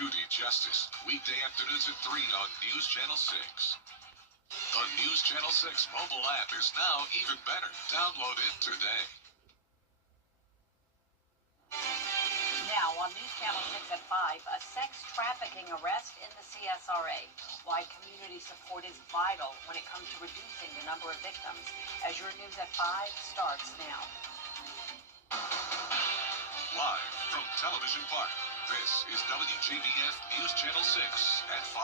Judy Justice, weekday afternoons at 3 on News Channel 6. The News Channel 6 mobile app is now even better. Download it today. Now on News Channel 6 at 5, a sex trafficking arrest in the CSRA. Why community support is vital when it comes to reducing the number of victims. As your News at 5 starts now. Live from Television Park, this is WJBF News Channel 6 at 5.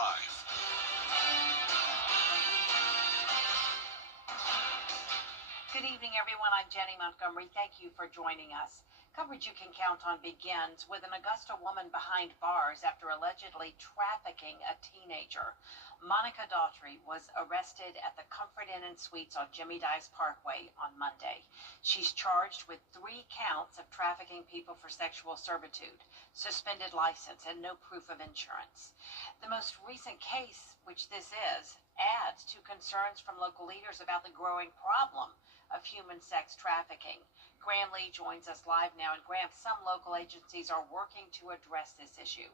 Good evening, everyone. I'm Jenny Montgomery. Thank you for joining us. Coverage you can count on begins with an Augusta woman behind bars after allegedly trafficking a teenager. Monica Daughtry was arrested at the Comfort Inn and Suites on Jimmy Dice Parkway on Monday. She's charged with 3 counts of trafficking people for sexual servitude, suspended license, and no proof of insurance. The most recent case, which this is, adds to concerns from local leaders about the growing problem of human sex trafficking. Graham Lee joins us live now. And Graham, some local agencies are working to address this issue.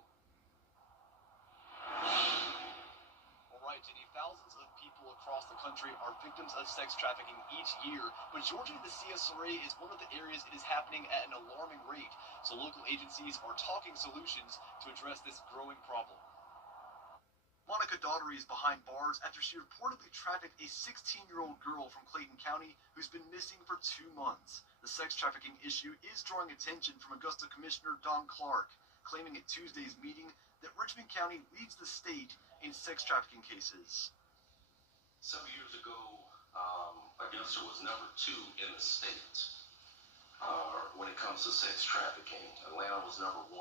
All right, Jenny, thousands of people across the country are victims of sex trafficking each year, but Georgia, the CSRA, is one of the areas it is happening at an alarming rate. So local agencies are talking solutions to address this growing problem. Monica Daughtry is behind bars after she reportedly trafficked a 16-year-old girl from Clayton County who's been missing for 2 months. The sex trafficking issue is drawing attention from Augusta Commissioner Don Clark, claiming at Tuesday's meeting that Richmond County leads the state in sex trafficking cases. Some years ago, Augusta was number 2 in the state when it comes to sex trafficking. Atlanta was number 1.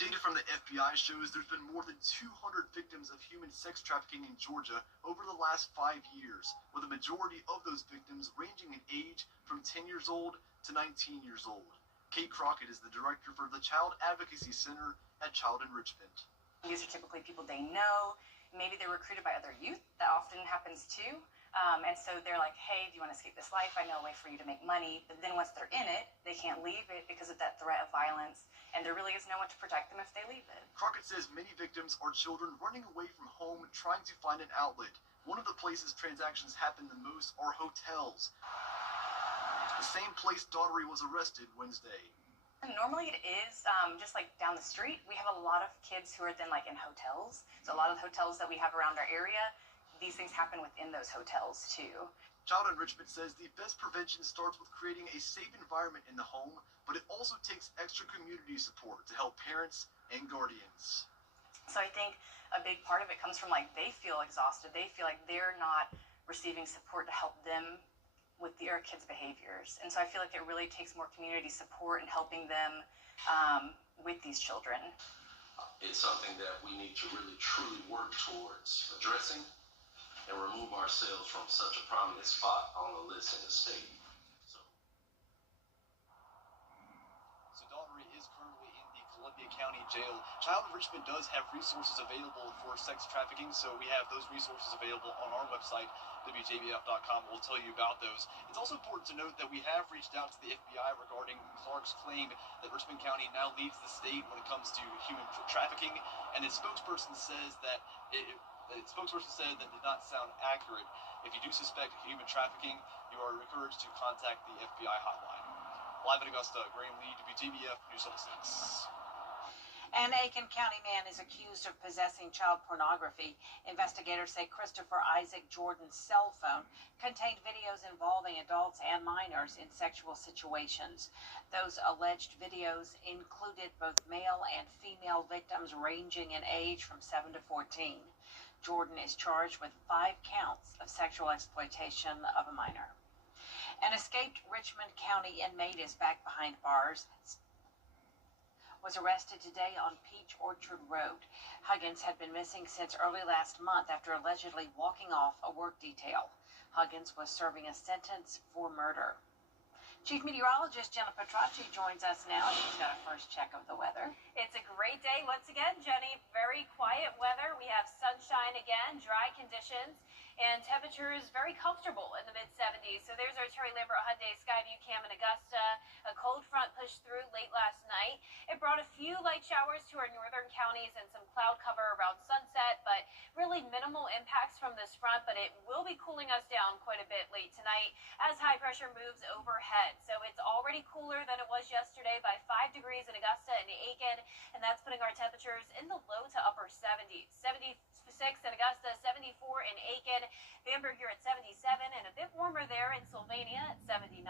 Data from the FBI shows there's been more than 200 victims of human sex trafficking in Georgia over the last 5 years, with a majority of those victims ranging in age from 10 years old to 19 years old. Kate Crockett is the director for the Child Advocacy Center at Child Enrichment. These are typically people they know. Maybe they're recruited by other youth. That often happens too. And so they're like, hey, do you want to escape this life? I know a way for you to make money. But then once they're in it, they can't leave it because of that threat of violence. And there really is no one to protect them if they leave it. Crockett says many victims are children running away from home trying to find an outlet. One of the places transactions happen the most are hotels. The same place Daughtry was arrested Wednesday. And normally it is just like down the street. We have a lot of kids who are then like in hotels. So a lot of the hotels that we have around our area, these things happen within those hotels too. Child Enrichment says the best prevention starts with creating a safe environment in the home, but it also takes extra community support to help parents and guardians. So I think a big part of it comes from like they feel exhausted. They feel like they're not receiving support to help them with their kids' behaviors. And so I feel like it really takes more community support and helping them with these children. It's something that we need to really truly work towards addressing and remove ourselves from such a prominent spot on the list in the state. So Daughtry is currently in the Columbia County Jail. Child Enrichment does have resources available for sex trafficking, so we have those resources available on our website, WJBF.com. We'll tell you about those. It's also important to note that we have reached out to the FBI regarding Clark's claim that Richmond County now leads the state when it comes to human trafficking, and its spokesperson says that that did not sound accurate. If you do suspect human trafficking, you are encouraged to contact the FBI hotline. Live in Augusta, Graham Lee, WJBF News 6. An Aiken County man is accused of possessing child pornography. Investigators say Christopher Isaac Jordan's cell phone contained videos involving adults and minors in sexual situations. Those alleged videos included both male and female victims ranging in age from 7 to 14. Jordan is charged with 5 counts of sexual exploitation of a minor. An escaped Richmond County inmate is back behind bars. Was arrested today on Peach Orchard Road. Huggins had been missing since early last month after allegedly walking off a work detail. Huggins was serving a sentence for murder. Chief Meteorologist Jenna Petracci joins us now. She's got a first check of the weather. It's a great day once again, Jenny. Very quiet weather. We have sunshine again, dry conditions, and temperatures very comfortable in the mid-70s. So there's our Terry Lambert Hyundai Skyview Cam in Augusta. A cold front pushed through late last night. It brought a few light showers to our northern counties and some cloud cover around sunset, but really minimal impacts from this front, but it will be cooling us down quite a bit late tonight as high pressure moves overhead. So it's already cooler than it was yesterday by 5 degrees in Augusta and Aiken, and that's putting our temperatures in the low to upper 70s. 76 in Augusta, 74 in Aiken, Bamberg here at 77, and a bit warmer there in Sylvania at 79,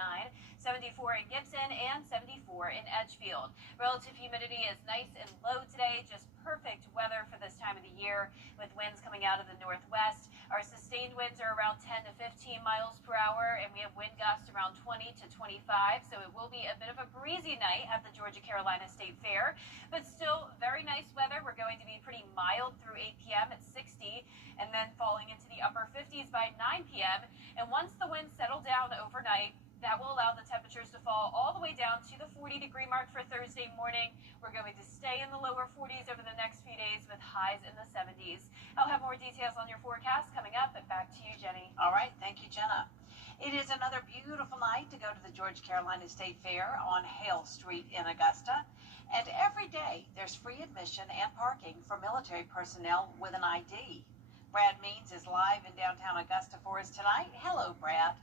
74 in Gibson, and 74 in Edgefield. Relative humidity is nice and low today, just perfect weather for this time of the year with winds coming out of the northwest. Our sustained winds are around 10 to 15 miles per hour, and we have wind gusts around 20 to 25, so it will be a bit of a breezy night at the Georgia-Carolina State Fair, but still very nice weather. We're going to be pretty mild through 8 p.m. at 60, and then falling into the upper 50s by 9 p.m. And once the winds settle down overnight, that will allow the temperatures to fall all the way down to the 40-degree mark for Thursday morning. We're going to stay in the lower 40s over the next few days with highs in the 70s. I'll have more details on your forecast coming up, but back to you, Jenny. All right, thank you, Jenna. It is another beautiful night to go to the Georgia-Carolina State Fair on Hale Street in Augusta. And every day there's free admission and parking for military personnel with an ID. Brad Means is live in downtown Augusta for us tonight. Hello, Brad.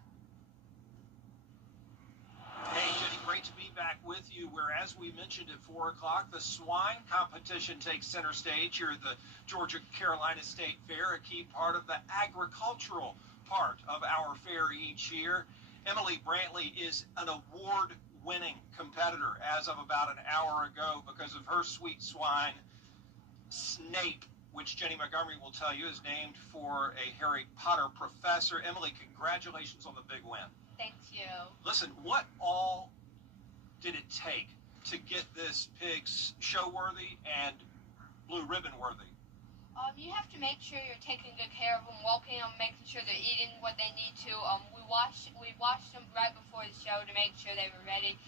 Hey, Jenny, great to be back with you, where, as we mentioned at 4 o'clock, the swine competition takes center stage here at the Georgia-Carolina State Fair, a key part of the agricultural part of our fair each year. Emily Brantley is an award-winning competitor as of about an hour ago because of her sweet swine, Snape, which Jenny Montgomery will tell you is named for a Harry Potter professor. Emily, congratulations on the big win. Thank you. Listen, what all did it take to get this pig show-worthy and blue ribbon-worthy? You have to make sure you're taking good care of them, walking them, making sure they're eating what they need to. We washed them right before the show to make sure they were ready.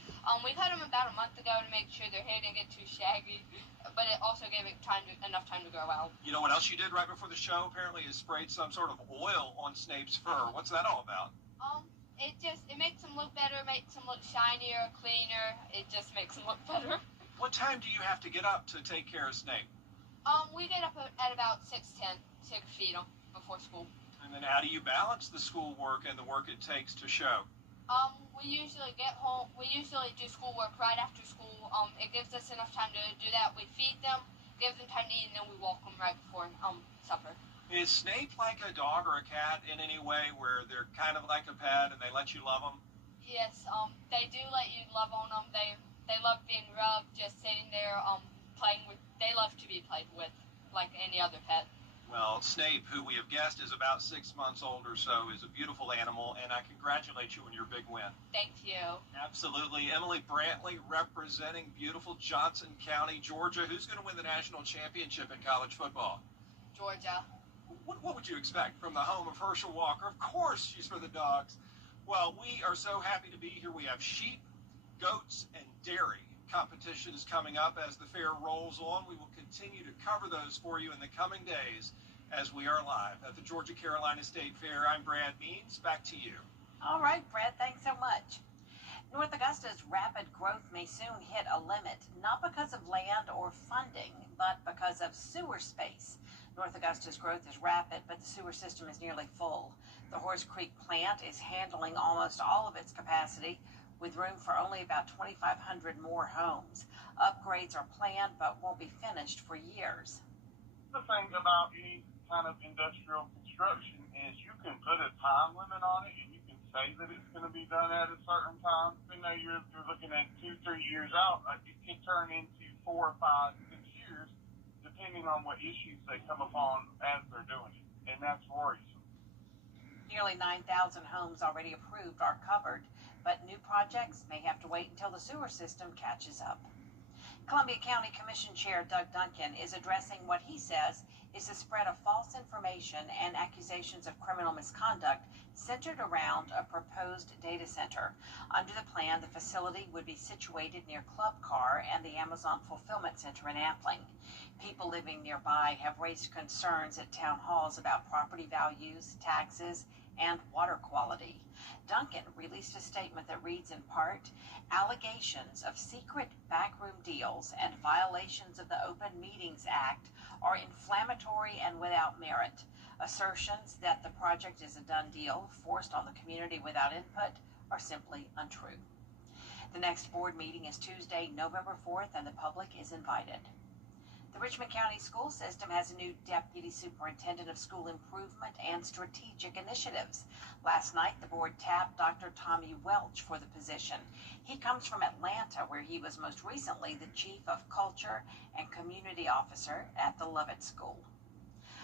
We cut them about a month ago to make sure their hair didn't get too shaggy, but it also gave it enough time to grow out. You know what else you did right before the show, apparently, is sprayed some sort of oil on Snape's fur. What's that all about? It makes them look better, makes them look shinier, cleaner. It just makes them look better. What time do you have to get up to take care of Snape? We get up at about 6:10 to feed them before school. And then how do you balance the schoolwork and the work it takes to show? We usually get home. We usually do schoolwork right after school. It gives us enough time to do that. We feed them, give them time to eat, and then we walk them right before supper. Is Snape like a dog or a cat in any way, where they're kind of like a pet and they let you love them? Yes, they do let you love on them. They love being rubbed, just sitting there, playing with. They love to be played with, like any other pet. Well, Snape, who we have guessed is about 6 months old or so, is a beautiful animal, and I congratulate you on your big win. Thank you. Absolutely. Emily Brantley representing beautiful Johnson County, Georgia. Who's going to win the national championship in college football? Georgia. What would you expect from the home of Herschel Walker? Of course, she's for the dogs. Well, we are so happy to be here. We have sheep, goats, and dairy competitions coming up as the fair rolls on. We will continue to cover those for you in the coming days as we are live at the Georgia-Carolina State Fair. I'm Brad Means. Back to you. All right, Brad, thanks so much. North Augusta's rapid growth may soon hit a limit, not because of land or funding, but because of sewer space. North Augusta's growth is rapid, but the sewer system is nearly full. The Horse Creek plant is handling almost all of its capacity, with room for only about 2,500 more homes. Upgrades are planned, but won't be finished for years. The thing about any kind of industrial construction is you can put a time limit on it, and you can say that it's going to be done at a certain time. Even though you're looking at 2-3 years out, it can turn into 4 or 5, 6 years, depending on what issues they come upon as they're doing it, and that's worrisome. Nearly 9,000 homes already approved are covered, but new projects may have to wait until the sewer system catches up. Columbia County Commission Chair Doug Duncan is addressing what he says is the spread of false information and accusations of criminal misconduct centered around a proposed data center. Under the plan, the facility would be situated near Club Car and the Amazon Fulfillment Center in Appling. People living nearby have raised concerns at town halls about property values, taxes, and water quality. Duncan released a statement that reads in part, allegations of secret backroom deals and violations of the Open Meetings Act are inflammatory and without merit. Assertions that the project is a done deal forced on the community without input are simply untrue. The next board meeting is Tuesday, November 4th, and the public is invited. The Richmond County School System has a new Deputy Superintendent of School Improvement and Strategic Initiatives. Last night, the board tapped Dr. Tommy Welch for the position. He comes from Atlanta, where he was most recently the Chief of Culture and Community Officer at the Lovett School.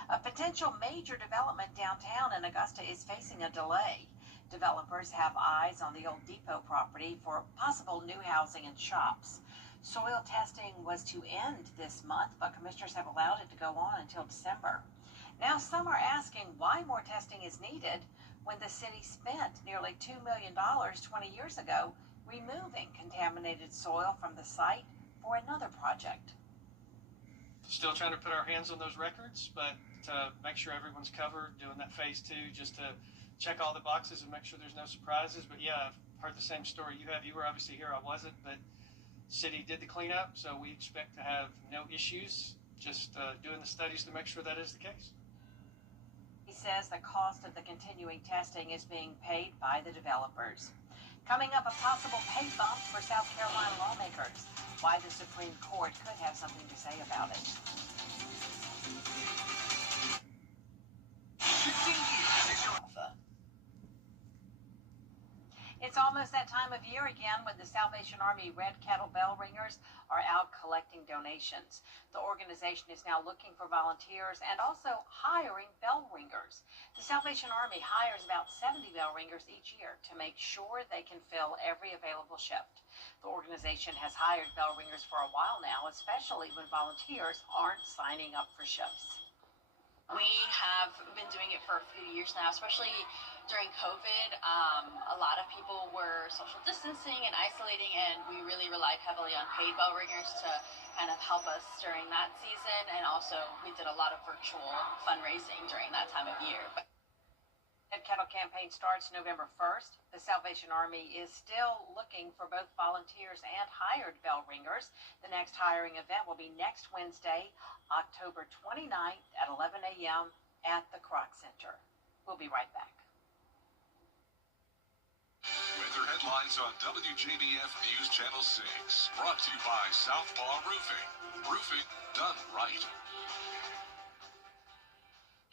A potential major development downtown in Augusta is facing a delay. Developers have eyes on the old depot property for possible new housing and shops. Soil testing was to end this month, but commissioners have allowed it to go on until December. Now, some are asking why more testing is needed when the city spent nearly $2 million 20 years ago removing contaminated soil from the site for another project. Still trying to put our hands on those records, but to make sure everyone's covered, doing that phase 2, just to check all the boxes and make sure there's no surprises. But yeah, I've heard the same story you have. You were obviously here, I wasn't, but city did the cleanup, so we expect to have no issues, just doing the studies to make sure that is the case. He says the cost of the continuing testing is being paid by the developers. Coming up, a possible pay bump for South Carolina lawmakers. Why the Supreme Court could have something to say about it. 15 years is your... It's almost that time of year again when the Salvation Army Red Kettle Bell Ringers are out collecting donations. The organization is now looking for volunteers and also hiring bell ringers. The Salvation Army hires about 70 bell ringers each year to make sure they can fill every available shift. The organization has hired bell ringers for a while now, especially when volunteers aren't signing up for shifts. We have been doing it for a few years now, especially during COVID. A lot of people were social distancing and isolating, and we really relied heavily on paid bell ringers to kind of help us during that season. And also, we did a lot of virtual fundraising during that time of year. The Kettle campaign starts November 1st. The Salvation Army is still looking for both volunteers and hired bell ringers. The next hiring event will be next Wednesday, October 29th at 11 a.m. at the Kroc Center. We'll be right back. Weather headlines on WJBF News Channel 6. Brought to you by Southpaw Roofing. Roofing done right.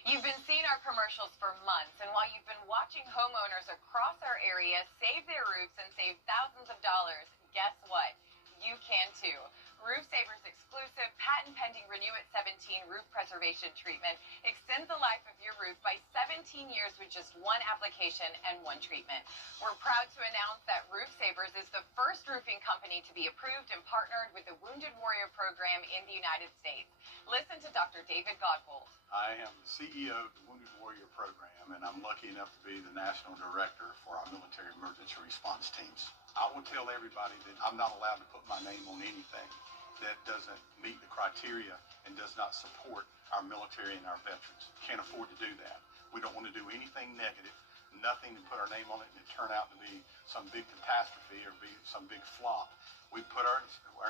You've been seeing our commercials for months, and while you've been watching homeowners across our area save their roofs and save thousands of dollars, guess what? You can too. Roof Saver's exclusive patent-pending Renew at 17 roof preservation treatment extends the life of your roof by 17 years with just one application and one treatment. We're proud to announce that Roof Savers is the first roofing company to be approved and partnered with the Wounded Warrior Program in the United States. Listen to Dr. David Godbold. I am the CEO of the Wounded Warrior Program, and I'm lucky enough to be the National Director for our military emergency response teams. I will tell everybody that I'm not allowed to put my name on anything that doesn't meet the criteria and does not support our military and our veterans. Can't afford to do that. We don't want to do anything negative, nothing to put our name on it and it turn out to be some big catastrophe or be some big flop. We put our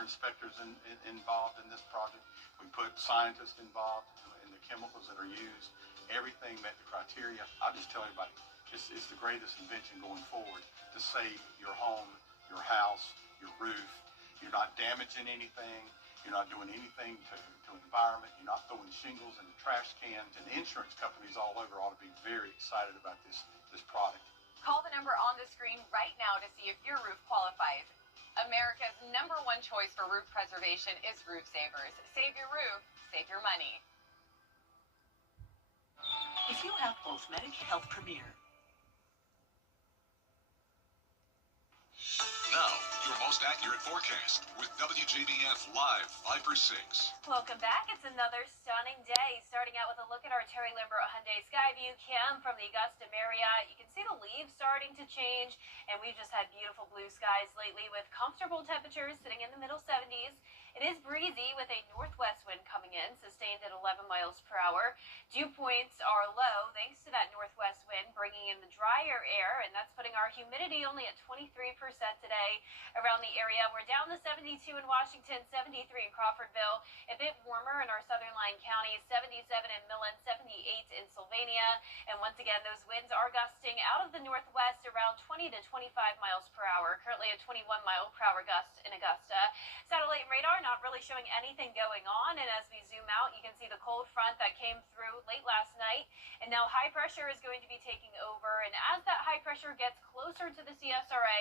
inspectors involved in this project. We put scientists involved in the chemicals that are used. Everything met the criteria. I'll just tell everybody, it's the greatest invention going forward to save your home, your house, your roof. You're not damaging anything. You're not doing anything to the environment. You're not throwing shingles in the trash cans. And insurance companies all over ought to be very excited about this product. Call the number on the screen right now to see if your roof qualifies. America's #1 choice for roof preservation is Roof Savers. Save your roof, save your money. If you have both Medicaid Health Premier. Now, your most accurate forecast with WJBF Live 5 for 6. Welcome back. It's another stunning day. Starting out with a look at our Terry Lambert Hyundai Skyview Cam from the Augusta Marriott. You can see the leaves starting to change, and we've just had beautiful blue skies lately with comfortable temperatures sitting in the middle 70s. It is breezy with a northwest wind coming in, sustained at 11 miles per hour. Dew points are low thanks to that northwest wind, bringing bringing in the drier air, and that's putting our humidity only at 23% today around the area. We're down to 72 in Washington, 73 in Crawfordville, a bit warmer in our southern line counties, 77 in Millen, 78 in Sylvania. And once again, those winds are gusting out of the northwest around 20 to 25 miles per hour, currently a 21 mile per hour gust in Augusta. Satellite radar not really showing anything going on, and as we zoom out, you can see the cold front that came through late last night, and now high pressure is going to be taking over, and as that high pressure gets closer to the CSRA,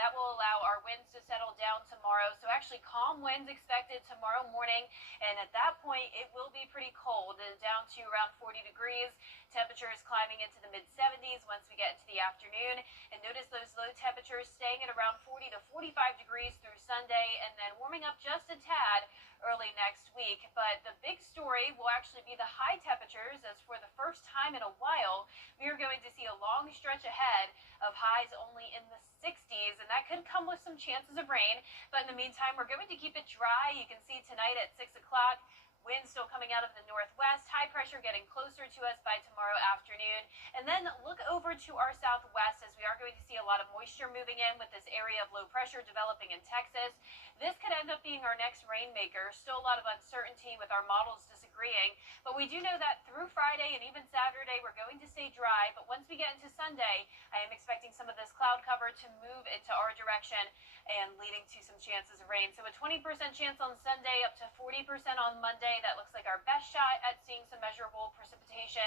that will allow our winds to settle down tomorrow. So actually calm winds expected tomorrow morning, and at that point it will be pretty cold, down to around 40 degrees. Temperatures climbing into the mid-70s once we get into the afternoon, and notice those low temperatures staying at around 40 to 45 degrees through Sunday, and then warming up just a tad early next week. But the big story will actually be the high temperatures, as for the first time in a while, we are going to see a long stretch ahead of highs only in the 60s, and that could come with some chances of rain. But in the meantime, we're going to keep it dry. You can see tonight at 6 o'clock, winds still coming out of the northwest, high pressure getting closer to us by tomorrow afternoon. And then look over to our southwest, as we are going to see a lot of moisture moving in with this area of low pressure developing in Texas. This could end up being our next rainmaker. Still a lot of uncertainty with our models disagreeing, but we do know that through Friday and even Saturday we're going to stay dry. But once we get into Sunday, I am expecting some of this cloud cover to move into our direction and leading to some chances of rain. So a 20% chance on Sunday, up to 40% on Monday. That looks like our best shot at seeing some measurable precipitation.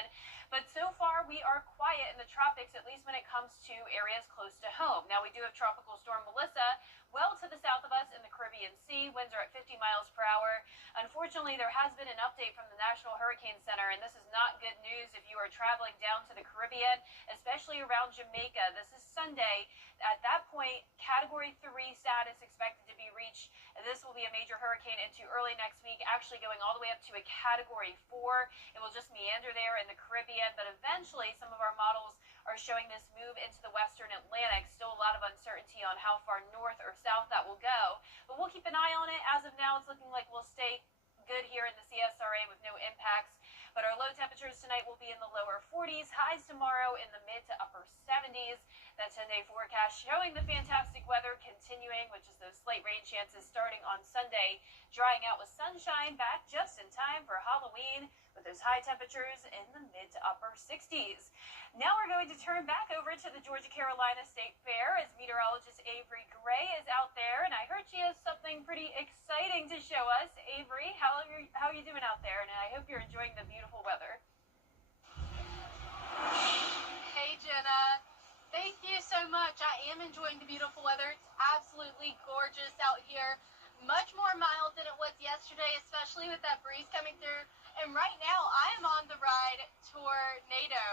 But so far we are quiet in the tropics, at least when it comes to areas close to home. Now we do have Tropical Storm Melissa well to the south of us in the Caribbean Sea. Winds are at 50 miles per hour. Unfortunately, there has been an update from the National Hurricane Center, and this is not good news if you are traveling down to the Caribbean, especially around Jamaica. This is Sunday. At that point, Category 3 status expected to be reached. This will be a major hurricane into early next week, actually going all the way up to a Category 4. It will just meander there in the Caribbean, but eventually some of our models are showing this move into the western Atlantic. Still a lot of uncertainty on how far north or south that will go, but we'll keep an eye on it. As of now, it's looking like we'll stay good here in the CSRA with no impacts. But our low temperatures tonight will be in the lower 40s, highs tomorrow in the mid to upper 70s. That 10-day forecast showing the fantastic weather continuing, which is those slight rain chances starting on Sunday, drying out with sunshine back just in time for Halloween, with those high temperatures in the mid to upper 60s. Now we're going to turn back over to the Georgia-Carolina State Fair, as meteorologist Avery Gray is out there, and I heard she has something pretty exciting to show us. Avery, how are you doing out there? And I hope you're enjoying the beautiful weather. Hey, Jenna. Thank you so much. I am enjoying the beautiful weather. It's absolutely gorgeous out here. Much more mild than it was yesterday, especially with that breeze coming through. And right now, I am on the ride Tornado,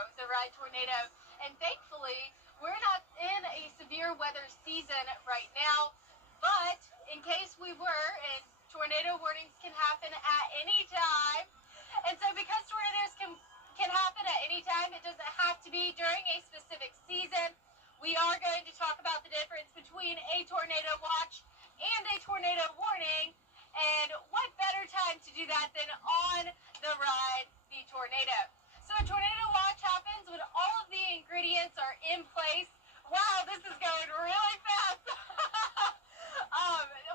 And thankfully, we're not in a severe weather season right now. But in case we were, and tornado warnings can happen at any time. And so because tornadoes can happen at any time, it doesn't have to be during a specific season. We are going to talk about the difference between a tornado watch and a tornado warning. And what better time to do that than on the ride, the Tornado. So a tornado watch happens when all of the ingredients are in place. Wow, this is going really fast.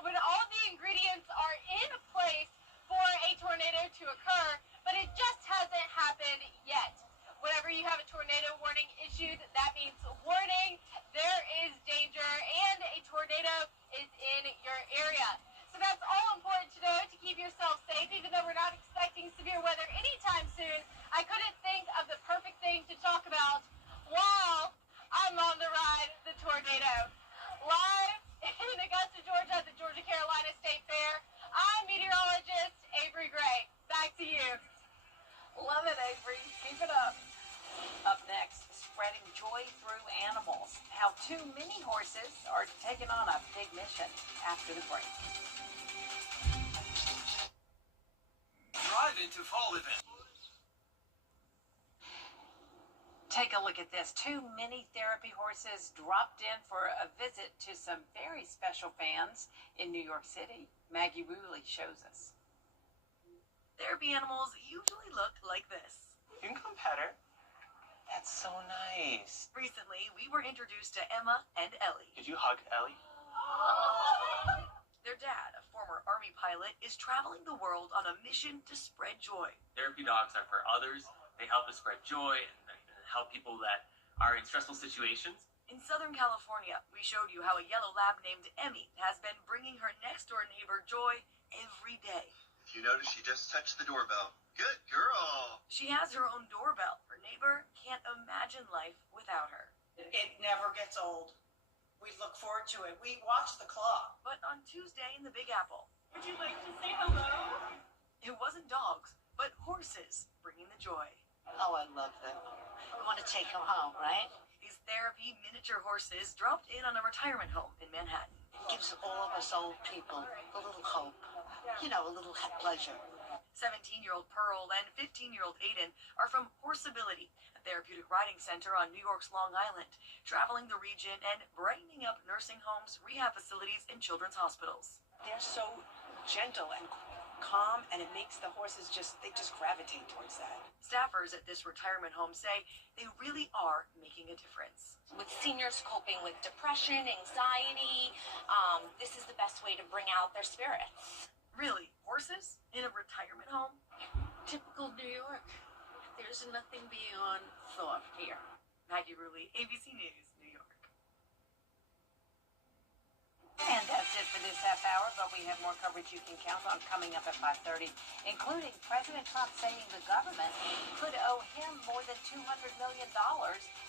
When all of the ingredients are in place for a tornado to occur, but it just hasn't happened yet. Whenever you have a tornado warning issued, that means warning, there is danger, and a tornado is in your area. So that's all important to know to keep yourself safe, even though we're not expecting severe weather anytime soon. I couldn't think of the perfect thing to talk about while I'm on the ride, the Tornado. Live in Augusta, Georgia, at the Georgia-Carolina State Fair, I'm meteorologist Avery Gray. Back to you. Love it, Avery. Keep it up. Up next, spreading joy through animals. How two mini horses are taking on a big mission after the break. Drive into fall event. Take a look at this. Two mini therapy horses dropped in for a visit to some very special fans in New York City. Maggie Woolley shows us. Therapy animals usually look like this. You can come pet her. That's That's so nice. Recently, we were introduced to Emma and Ellie. Did you hug Ellie? Their dad, a former Army pilot, is traveling the world on a mission to spread joy. Therapy dogs are for others. They help us spread joy and help people that are in stressful situations. In Southern California, we showed you how a yellow lab named Emmy has been bringing her next-door neighbor joy every day. If you notice, she just touched the doorbell. Good girl. She has her own doorbell. Her neighbor can't imagine life without her. It never gets old. We look forward to it. We watch the clock. But on Tuesday in the Big Apple, Would you like to say hello? it wasn't dogs, but horses bringing the joy. Oh, I love them. We want to take them home, right? These therapy miniature horses dropped in on a retirement home in Manhattan. It gives all of us old people a little hope. You know, a little pleasure. 17-year-old Pearl and 15-year-old Aiden are from Horseability, a therapeutic riding center on New York's Long Island, traveling the region and brightening up nursing homes, rehab facilities, and children's hospitals. They're so gentle and calm, and it makes the horses they just gravitate towards that. Staffers at this retirement home say they really are making a difference. With seniors coping with depression, anxiety, this is the best way to bring out their spirits. Really, horses in a retirement home? Typical New York. There's nothing beyond thought here. Maggie Rulli, ABC News, New York. And that's it for this half hour, but we have more coverage you can count on coming up at 5:30, including President Trump saying the government could owe him more than $200 million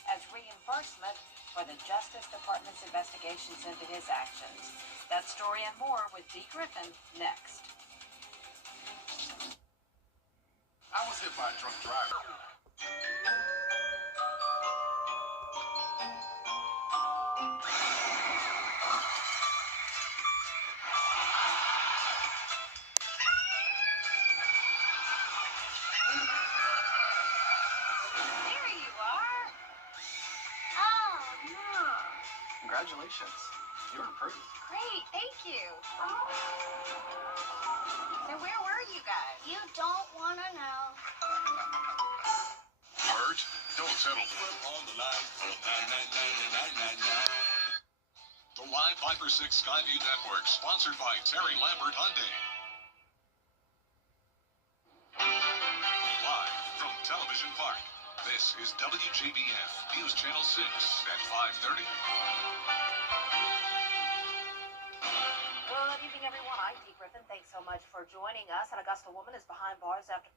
as reimbursement for the Justice Department's investigations into his actions. That story and more with Dee Griffin next. I was hit by a drunk driver. There you are. Oh, no. Congratulations. You're improved. Great, thank you. So where were you guys? You don't want to know. Bert, don't settle for on the line for 9999999. The Live Viper 6 Skyview Network, sponsored by Terry Lambert Hyundai. Live from Television Park, this is WJBF News Channel 6 at 5:30. Good evening, everyone. I'm Dee Griffin. Thanks so much for joining us. An Augusta woman is behind bars after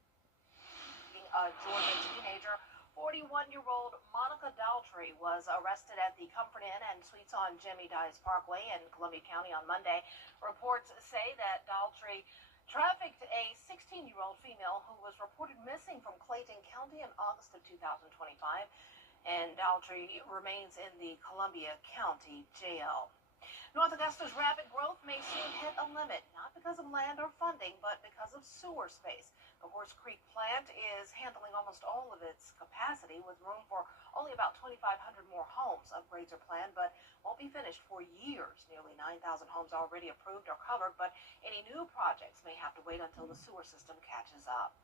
being a Georgia teenager. 41-year-old Monica Daltrey was arrested at the Comfort Inn and Suites on Jimmy Dice Parkway in Columbia County on Monday. Reports say that Daltrey trafficked a 16-year-old female who was reported missing from Clayton County in August of 2025, and Daltrey remains in the Columbia County Jail. North Augusta's rapid growth may soon hit a limit, not because of land or funding, but because of sewer space. The Horse Creek plant is handling almost all of its capacity, with room for only about 2,500 more homes. Upgrades are planned, but won't be finished for years. Nearly 9,000 homes already approved or covered, but any new projects may have to wait until the sewer system catches up.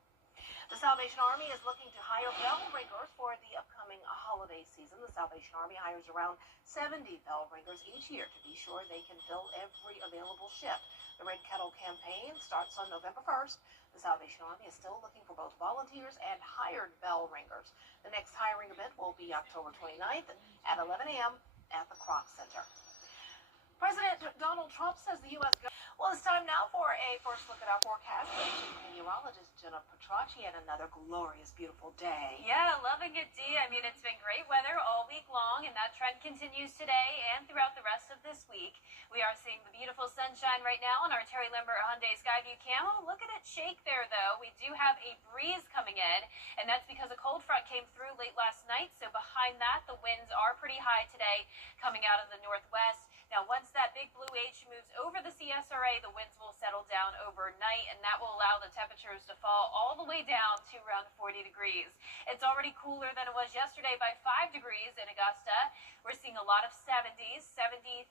The Salvation Army is looking to hire bell ringers for the upcoming holiday season. The Salvation Army hires around 70 bell ringers each year to be sure they can fill every available shift. The Red Kettle campaign starts on November 1st. The Salvation Army is still looking for both volunteers and hired bell ringers. The next hiring event will be October 29th at 11 a.m. at the Kroc Center. President Donald Trump says the U.S. Well, it's time now for a first look at our forecast. Meteorologist Jenna Petracci had another glorious, beautiful day. Yeah, loving it, Dee. I mean, it's been great weather all week long, and that trend continues today and throughout the rest of this week. We are seeing the beautiful sunshine right now on our Terry Lambert Hyundai Skyview cam. Oh, look at it shake there, though. We do have a breeze coming in, and that's because a cold front came through late last night. So behind that, the winds are pretty high today coming out of the northwest. Now, once that big blue H moves over the CSRA, the winds will settle down overnight, and that will allow the temperatures to fall all the way down to around 40 degrees. It's already cooler than it was yesterday by 5 degrees in Augusta. We're seeing a lot of 70s, 76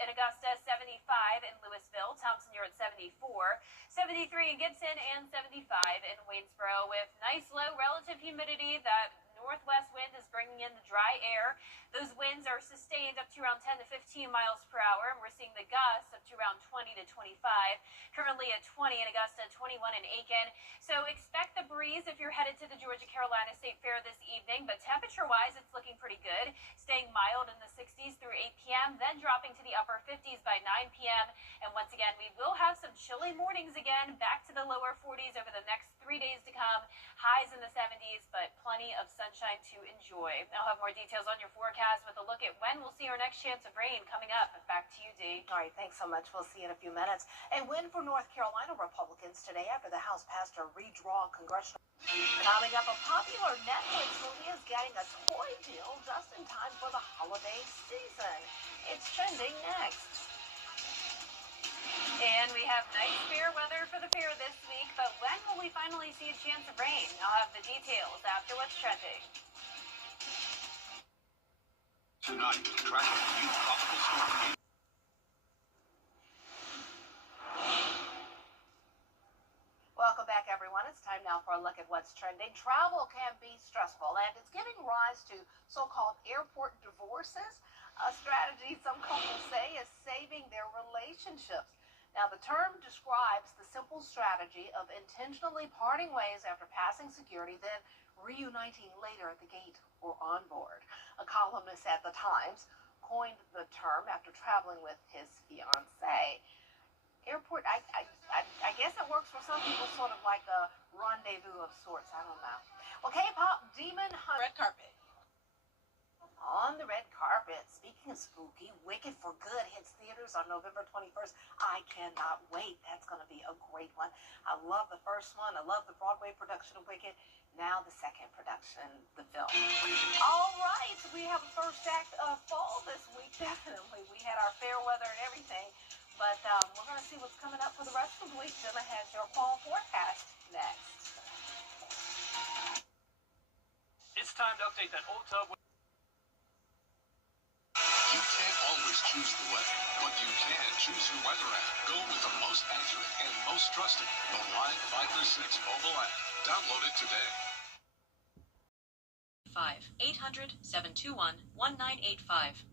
in Augusta, 75 in Louisville. Thompson, you're at 74, 73 in Gibson, and 75 in Waynesboro with nice low relative humidity. That northwest wind is bringing in the dry air. Those winds are sustained up to around 10 to 15 miles per hour, and we're seeing the gusts up to around 20 to 25. Currently at 20 in Augusta, 21 in Aiken. So expect the breeze if you're headed to the Georgia-Carolina State Fair this evening, but temperature-wise, it's looking pretty good, staying mild in the 60s through 8 p.m., then dropping to the upper 50s by 9 p.m. And once again, we will have some chilly mornings again, back to the lower 40s over the next 3 days to come, highs in the 70s, but plenty of sunshine to enjoy. I'll have more details on your forecast with a look at when we'll see our next chance of rain coming up. Back to you, Dee. All right, thanks so much. We'll see you in a few minutes. A win for North Carolina Republicans today after the House passed a redraw congressional. Coming up, a popular Netflix movie is getting a toy deal just in time for the holiday season. It's trending next. And we have nice fair weather for the fair this week, but when will we finally see a chance of rain? I'll have the details after what's trending. Tonight, traffic new tropical storm. Welcome back, everyone. It's time now for a look at what's trending. Travel can be stressful, and it's giving rise to so-called airport divorces, a strategy some couples say is saving their relationships. Now, the term describes the simple strategy of intentionally parting ways after passing security, then reuniting later at the gate or on board. A columnist at the Times coined the term after traveling with his fiancée. Airport, I guess it works for some people, sort of like a rendezvous of sorts. I don't know. Well, K-pop demon red carpet. On the red carpet, speaking of spooky, Wicked for Good hits theaters on November 21st. I cannot wait. That's going to be a great one. I love the first one. I love the Broadway production of Wicked. Now the second production, the film. All right, we have a first act of fall this week, definitely. We had our fair weather and everything, but we're going to see what's coming up for the rest of the week. Gemma has your fall forecast next. It's time to update that old tub. You can't always choose the weather, but you can choose your weather app. Go with the most accurate and most trusted, the Live Viper 6 mobile app. Download it today. 800-721-1985.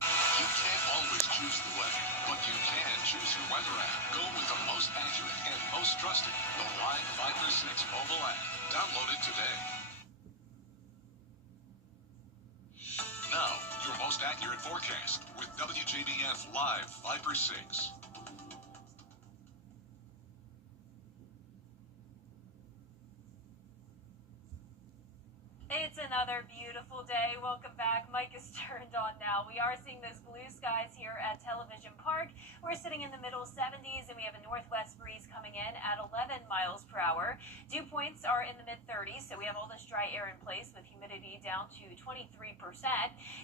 You can't always choose the weather, but you can choose your weather app. Go with the most accurate and most trusted, the Live Viper 6 mobile app. Download it today. Now, your most accurate forecast with WJBF Live Viper 6. It's another beautiful day. Welcome back. Mike is turned on now. We are seeing those blue skies here at Television Park. We're sitting in the middle 70s, and we have a northwest breeze coming in at 11 miles per hour. Dew points are in the mid-30s, so we have all this dry air in place with humidity down to 23%.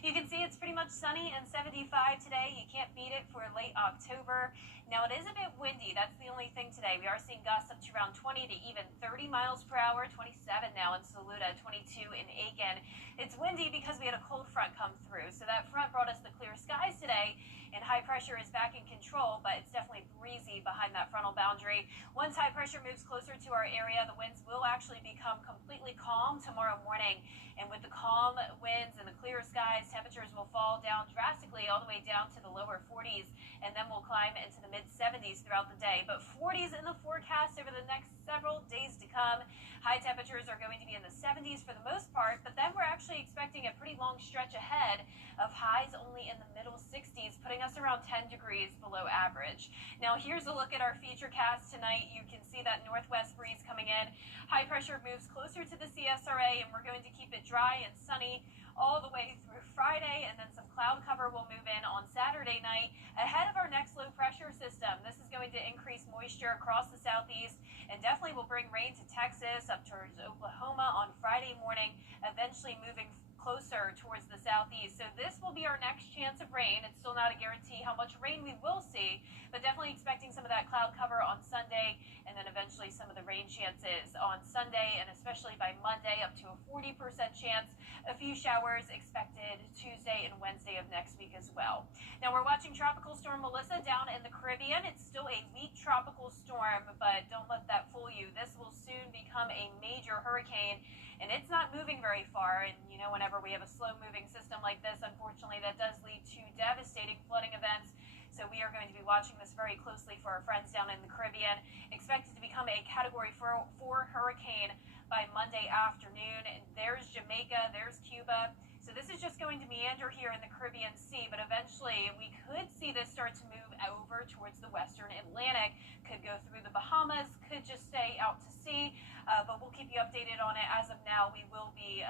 You can see it's pretty much sunny and 75 today. You can't beat it for late October. Now, it is a bit windy. That's the only thing today. We are seeing gusts up to around 20 to even 30 miles per hour, 27 now in Saluda, 22 in Aiken. It's windy because we had a cold front come through, so that front brought us the clear skies today, and high pressure is back in control, but it's definitely breezy behind that frontal boundary. Once high pressure moves closer to our area, the winds will actually become completely calm tomorrow morning, and with the calm winds and the clear skies, temperatures will fall down drastically all the way down to the lower 40s, and then we'll climb into the mid-70s throughout the day. But 40s in the forecast over the next several days to come. High temperatures are going to be in the 70s for the most part, but then we're actually expecting a pretty long stretch ahead of highs only in the middle 60s, putting us around 10 degrees below average. Now, here's a look at our futurecast tonight. You can see that northwest breeze coming in. High pressure moves closer to the CSRA, and we're going to keep it dry and sunny all the way through Friday, and then some cloud cover will move in on Saturday night ahead of our next low pressure system. This is going to increase moisture across the southeast and definitely will bring rain to Texas up towards Oklahoma on Friday morning, eventually moving closer towards the southeast. So this will be our next chance of rain. It's still not a guarantee how much rain we will see, but definitely expecting some of that cloud cover on Sunday, and then eventually some of the rain rain chances on Sunday and especially by Monday, up to a 40% chance. A few showers expected Tuesday and Wednesday of next week as well. Now we're watching Tropical Storm Melissa down in the Caribbean. It's still a weak tropical storm, but don't let that fool you. This will soon become a major hurricane, and it's not moving very far. And you know, whenever we have a slow-moving system like this, unfortunately, that does lead to devastating flooding events. So we are going to be watching this very closely for our friends down in the Caribbean. Expected to become a Category 4 hurricane by Monday afternoon. And there's Jamaica, there's Cuba. So this is just going to meander here in the Caribbean Sea, but eventually we could see this start to move over towards the western Atlantic. Could go through the Bahamas, could just stay out to sea, but we'll keep you updated on it. As of now, we will be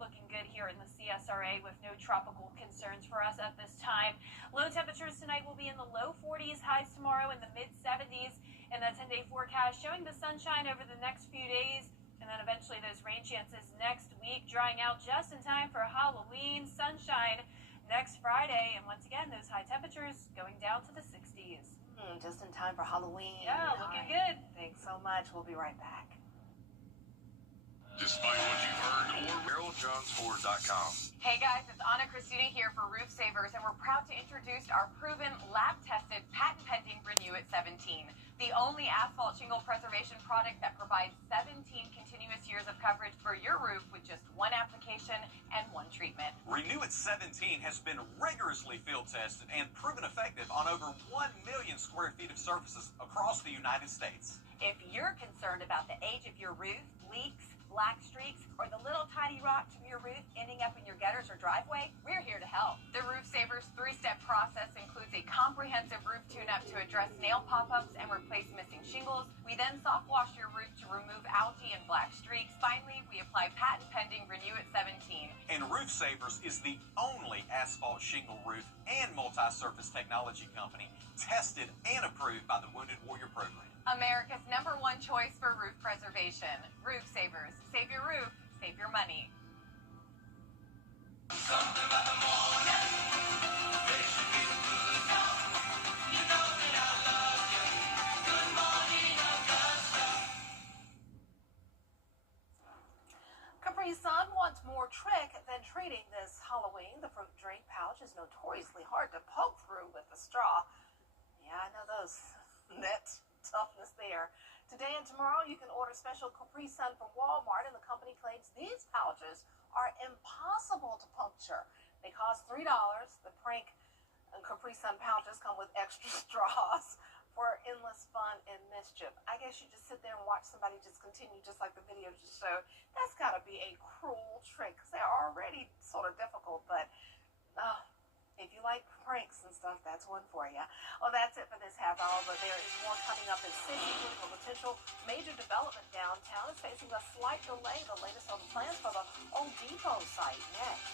looking good here in the CSRA with no tropical concerns for us at this time. Low temperatures tonight will be in the low 40s, highs tomorrow in the mid 70s, and that 10-day forecast showing the sunshine over the next few days. And then eventually those rain chances next week, drying out just in time for Halloween, sunshine next Friday. And once again, those high temperatures going down to the 60s. Just in time for Halloween. Yeah, looking good. Thanks so much. We'll be right back. Despite what you've heard, or HaroldJohnsFord.com. Hey guys, it's Anna Christina here for Roof Savers, and we're proud to introduce our proven, lab-tested, patent-pending Renew at 17, the only asphalt shingle preservation product that provides 17 continuous years of coverage for your roof with just one application and one treatment. Renew at 17 has been rigorously field tested and proven effective on over 1 million square feet of surfaces across the United States. If you're concerned about the age of your roof, leaks, black streaks, or the little tiny rocks from your roof ending up in your gutters or driveway, we're here to help. The Roof Savers 3-step process includes a comprehensive roof tune-up to address nail pop-ups and replace missing shingles. We then soft wash your roof to remove algae and black streaks. Finally, we apply patent-pending Renew at 17. And Roof Savers is the only asphalt shingle roof and multi-surface technology company tested and approved by the Wounded Warrior Program. America's #1 choice for roof preservation. Roof Savers. Save your roof, save your money. Something about the morning makes you feel good now. You know that I love you. Good morning, Augusta. Capri Sun wants more trick than treating this Halloween. The fruit drink pouch is notoriously hard to poke through with a straw. Yeah, I know those. That toughness there. Today and tomorrow, you can order special Capri Sun from Walmart, and the company claims these pouches are impossible to puncture. They cost $3. The prank Capri Sun pouches come with extra straws for endless fun and mischief. I guess you just sit there and watch somebody just continue, just like the video just showed. That's got to be a cruel trick, because they're already sort of difficult, but if you like pranks and stuff, that's one for you. Well, that's it for this half hour, but there is more coming up in City, including a potential major development downtown. It's facing a slight delay. The latest on the plans for the Home Depot site next.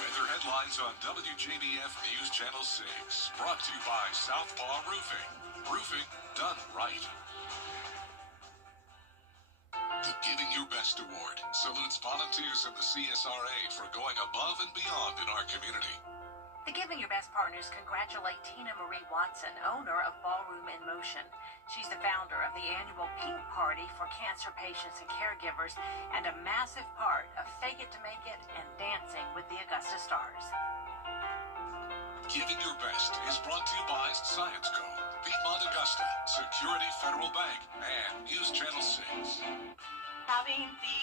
Weather headlines on WJBF News Channel 6. Brought to you by Southpaw Roofing. Roofing done right. The Giving Your Best Award salutes volunteers in the CSRA for going above and beyond in our community. The Giving Your Best partners congratulate Tina Marie Watson, owner of Ballroom in Motion. She's the founder of the annual Pink Party for cancer patients and caregivers, and a massive part of Fake It to Make It and Dancing with the Augusta Stars. Giving Your Best is brought to you by Science Co., Piedmont Augusta, Security Federal Bank, and News Channel 6. Having the